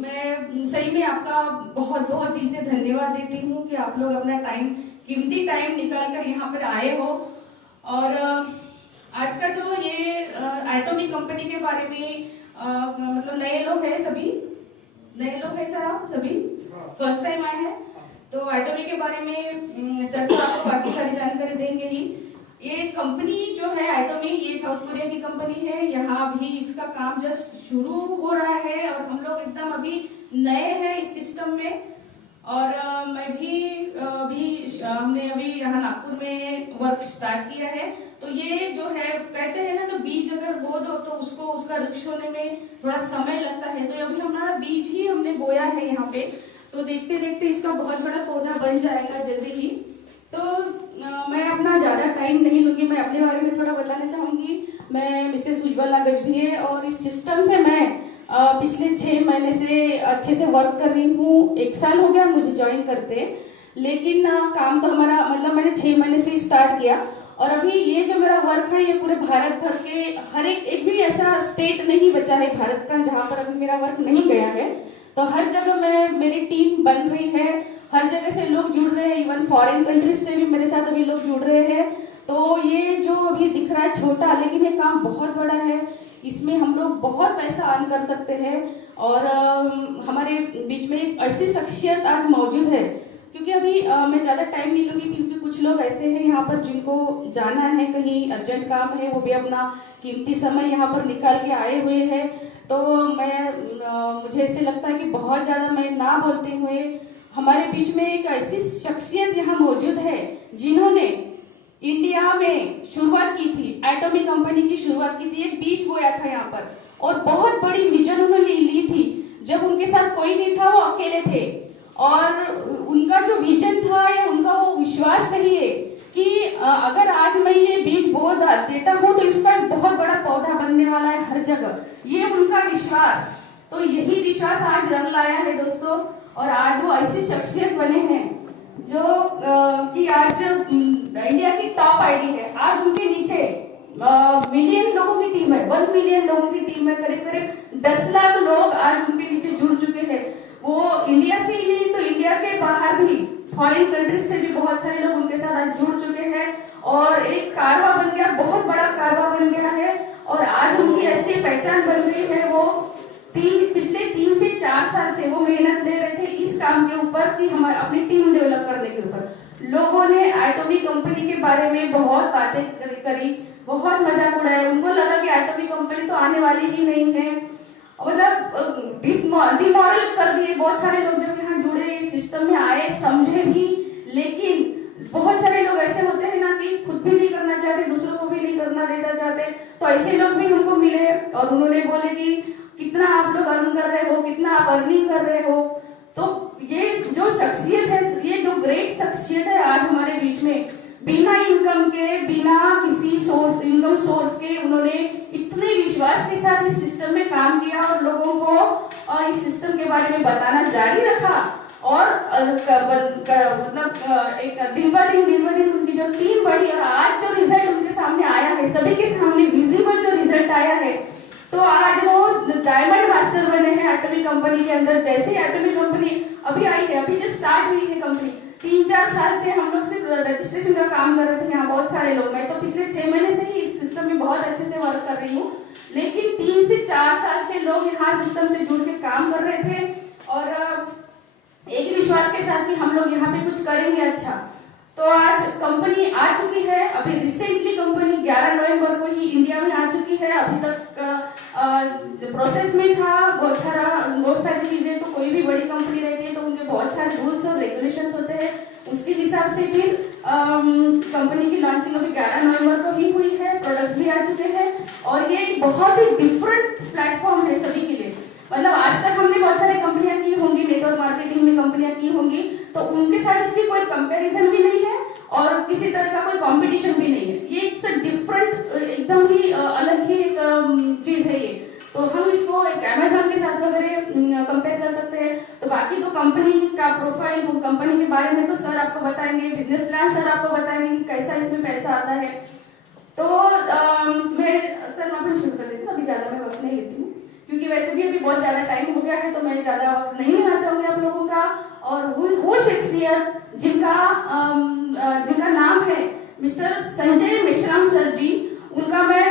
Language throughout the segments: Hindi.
मैं सही में आपका बहुत बहुत दिल से धन्यवाद देती हूँ कि आप लोग अपना टाइम, कीमती टाइम निकाल कर यहाँ पर आए हो। और आज का जो ये एटॉमिक कंपनी के बारे में मतलब नए लोग हैं, सभी नए लोग हैं सर, आप सभी फर्स्ट टाइम आए हैं, तो एटॉमिक के बारे में सर तो आपको बाकी सारी जानकारी देंगे ही। ये कंपनी जो है एटॉमिक, ये साउथ कोरिया की कंपनी है। यहाँ भी इसका काम जस्ट शुरू हो रहा है और हम लोग एकदम अभी नए हैं इस सिस्टम में। और मैं भी हमने अभी यहाँ नागपुर में वर्क स्टार्ट किया है। तो ये जो है कहते हैं ना, तो बीज अगर बो दो तो उसको उसका वृक्ष होने में थोड़ा समय लगता है। तो अभी हमारा बीज ही हमने बोया है यहाँ पे, तो देखते देखते इसका बहुत बड़ा पौधा बन जाएगा जल्दी ही। तो मैं अपना ज्यादा टाइम नहीं लूंगी, मैं अपने बारे में थोड़ा बताना चाहूंगी। मैं मिसेस उज्ज्वला गजभिये और इस सिस्टम से मैं पिछले 6 महीने से अच्छे से वर्क कर रही हूँ। 1 साल हो गया मुझे ज्वाइन करते, लेकिन काम तो हमारा मतलब मैंने 6 महीने से स्टार्ट किया। और अभी ये जो मेरा वर्क है ये पूरे भारत भर के हर एक भी ऐसा स्टेट नहीं बचा है भारत का जहाँ पर अभी मेरा वर्क नहीं गया है। तो हर जगह मेरी टीम बन रही है, हर जगह से लोग जुड़ रहे हैं, इवन फॉरेन कंट्रीज से भी मेरे साथ अभी लोग जुड़ रहे हैं। तो ये जो अभी दिख रहा है छोटा, लेकिन ये काम बहुत बड़ा है। इसमें हम लोग बहुत पैसा अर्न कर सकते हैं। और हमारे बीच में एक ऐसी शख्सियत आज मौजूद है, क्योंकि अभी मैं ज्यादा टाइम नहीं लूंगी, क्योंकि कुछ लोग ऐसे हैं यहाँ पर जिनको जाना है, कहीं अर्जेंट काम है, वो भी अपना कीमती समय यहाँ पर निकाल के आए हुए हैं। तो मुझे ऐसे लगता है कि बहुत ज्यादा मैं ना बोलते हुए हमारे बीच में एक ऐसी शख्सियत यहाँ मौजूद है जिन्होंने इंडिया में शुरुआत की थी, एटॉमिक कंपनी की शुरुआत की थी। एक बीज बोया था यहाँ पर और बहुत बड़ी विजन उन्होंने ली थी। जब उनके साथ कोई नहीं था, वो अकेले थे, और उनका जो विजन था या उनका वो विश्वास कहिए कि अगर आज मैं ये बीज बो देता हूँ तो इसका एक बहुत बड़ा पौधा बनने वाला है हर जगह, ये उनका विश्वास। तो यही विश्वास आज रंग लाया है दोस्तों। और आज वो ऐसी शख्सियत बने हैं जो कि आज इंडिया की टॉप आईडी है। आज उनके नीचे मिलियन लोगों की टीम है, 1 मिलियन लोगों की टीम है। करीब करीब 10 लाख लोग आज उनके नीचे जुड़ चुके हैं। वो इंडिया से ही नहीं तो इंडिया के बाहर भी, फॉरेन कंट्रीज से भी बहुत सारे लोग उनके साथ आज जुड़ चुके हैं। और एक कारवा बन गया, बहुत बड़ा कारवा बन गया है। और आज उनकी ऐसी पहचान बन गई है। वो पिछले 3 से 4 साल से वो मेहनत ले रहे थे इस काम के ऊपर कि हमारे अपनी टीम डेवलप करने के ऊपर। लोगों ने एटॉमिक कंपनी के बारे में बहुत बातें करी, बहुत मजाक उड़ाया। उनको लगा कि एटॉमिक कंपनी तो आने वाली ही नहीं है, मतलब डिमोरल कर दिए बहुत सारे लोग जब यहाँ जुड़े, सिस्टम में आए, समझे भी। लेकिन बहुत सारे लोग ऐसे होते हैं ना कि खुद भी नहीं करना चाहते, दूसरों को भी नहीं करना देना चाहते। तो ऐसे लोग भी हमको मिले और उन्होंने बोले कि कितना आप लोग अर्न कर रहे हो, कितना आप अर्निंग कर रहे हो। तो ये जो शख्सियत है, ये जो ग्रेट शख्सियत है आज हमारे बीच में, बिना इनकम के, बिना किसी इनकम सोर्स के उन्होंने इतने विश्वास के साथ इस सिस्टम में काम किया और लोगों को इस सिस्टम के बारे में बताना जारी रखा। और मतलब एक दिन ब दिन उनकी जो टीम बढ़ी और आज जो रिजल्ट उनके सामने आया है, सभी के सामने विजिबल जो रिजल्ट आया है, तो आज वो डायमंड मास्टर बने हैं एटॉमिक कंपनी के अंदर। जैसे एटॉमिक कंपनी अभी आई है, अभी जो स्टार्ट हुई है कंपनी, 3-4 साल से हम लोग सिर्फ रजिस्ट्रेशन का काम कर रहे थे यहाँ बहुत सारे लोग। मैं तो पिछले 6 महीने से ही इस सिस्टम में बहुत अच्छे से वर्क कर रही हूँ, लेकिन 3 से 4 साल से लोग यहाँ सिस्टम से जुड़ के काम कर रहे थे और एक विश्वास के साथ कि हम लोग यहाँ पे कुछ करेंगे अच्छा। तो आज कंपनी आ चुकी है। अभी रिसेंटली कंपनी 11 नवंबर को ही इंडिया में आ चुकी है। अभी तक प्रोसेस में था बहुत सारी चीजें। तो कोई भी बड़ी कंपनी रहती है तो उनके बहुत सारे रूल्स और रेगुलेशंस होते हैं, उसके हिसाब से फिर कंपनी की लॉन्चिंग अभी 11 नवंबर को ही हुई है। प्रोडक्ट्स भी आ चुके हैं और ये एक बहुत ही डिफरेंट प्लेटफॉर्म है सभी के लिए। मतलब आज तक हमने बहुत सारी कंपनियां की होंगी, नेटवर्क मार्केटिंग में कंपनियां की होंगी, तो उनके साथ इसकी कोई कंपैरिजन भी नहीं है और किसी तरह का कोई कंपटीशन भी नहीं है। ये एक डिफरेंट, एकदम ही अलग ही एक चीज है ये। तो हम इसको एक अमेजोन के साथ वगैरह कंपेयर कर सकते हैं। तो बाकी तो कंपनी का प्रोफाइल, कंपनी के बारे में तो सर आपको बताएंगे, बिजनेस प्लान सर आपको बताएंगे कि कैसा इसमें पैसा आता है। तो मैं सर वहां पर शुरू कर देती हूँ, अभी ज्यादा मैं वक्त नहीं लेती हूँ क्योंकि वैसे भी अभी बहुत ज्यादा टाइम हो गया है। तो ज्यादा वक्त नहीं लेना चाहूंगी आप लोगों का। और वो शख्सियत जिनका नाम है मिस्टर संजय मेश्राम सर जी, उनका मैं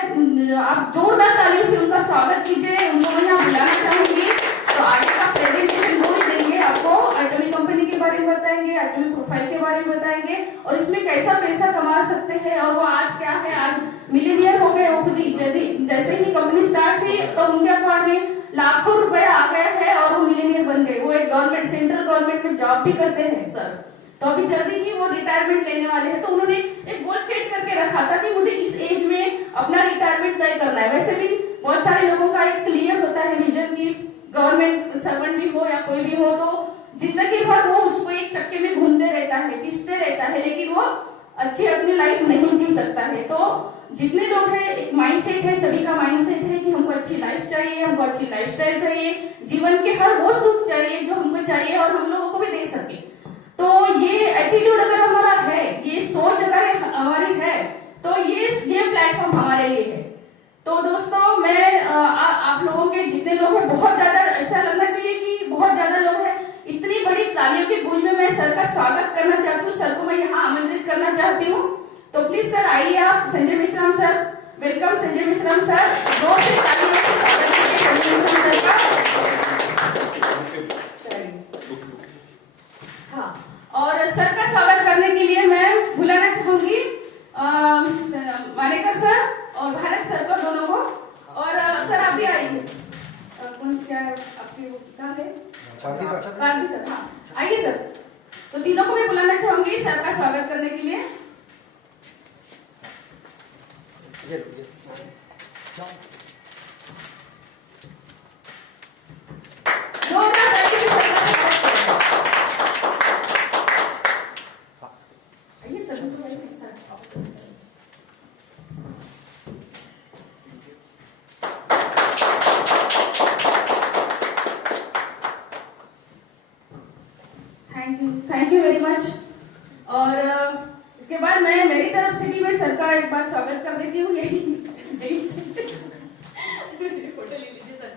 आप जोरदार तालियों से उनका स्वागत कीजिए। उनको मैं यहाँ बुलाना चाहूंगी। तो आगे का प्रेजेंटेशन वो ही देंगे, आपको एटॉमिक कंपनी के बारे में बताएंगे, एटॉमिक प्रोफाइल के बारे में बताएंगे और इसमें कैसा पैसा कमा सकते हैं। और वो आज क्या है, आज मिलियनियर हो गए वो खुद ही। जैसे ही कंपनी स्टार्ट हुई तो उनके अखबार में लाखों रुपए आ गए हैं और वो मिलियनियर बन गए। वो एक गवर्नमेंट, सेंट्रल गवर्नमेंट में जॉब भी करते हैं सर। तो अभी जल्दी ही वो रिटायरमेंट लेने वाले हैं। तो उन्होंने एक गोल सेट करके रखा था कि मुझे इस एज में अपना रिटायरमेंट तय करना है। वैसे भी बहुत सारे लोगों का एक क्लियर होता है विजन की गवर्नमेंट सर्वेंट भी हो या कोई भी हो, तो जिंदगी भर वो उसको एक चक्के में घूमते रहता है, पिसते रहता है, लेकिन वो अच्छी अपनी लाइफ नहीं जी सकता है। तो जितने लोग हैं, एक माइंडसेट है, सभी का माइंडसेट है कि हमको अच्छी लाइफ चाहिए, हमको अच्छी लाइफस्टाइल चाहिए, जीवन के हर वो सुख चाहिए जो हमको चाहिए और हम लोगों को भी दे सके। तो ये एटीट्यूड अगर हमारा है, ये सोच अगर हमारी है, तो ये प्लेटफॉर्म हमारे लिए है। तो दोस्तों मैं आप लोगों के जितने लोग हैं, बहुत ज्यादा ऐसा लगना चाहिए कि बहुत ज्यादा लोग हैं, इतनी बड़ी तालियों की गूंज में मैं सर का स्वागत करना चाहती हूँ। सर को मैं यहाँ आमंत्रित करना चाहती हूँ। तो प्लीज सर आइए आप, Sanjay Meshram sir, welcome Sanjay Meshram sir. दो से तालियों से स्वागत कीजिए संजय मेश्राम सर का। हाँ, और सर का स्वागत करने के लिए मैं बुलाना चाहूंगी मानेकर सर और भारत सर को, दोनों को। और सर आप भी आइए। कौन क्या है आपकी नाम है? गांधी सर। हाँ आइए सर। तो तीनों को मैं बुलाना चाहूंगी सर का स्वागत करने के लिए। आइए sir. Thank you very much. और इसके बाद मैं मेरी तरफ से भी मैं सर का एक बार स्वागत कर देती हूँ। यही फोटो ले लीजिए सर।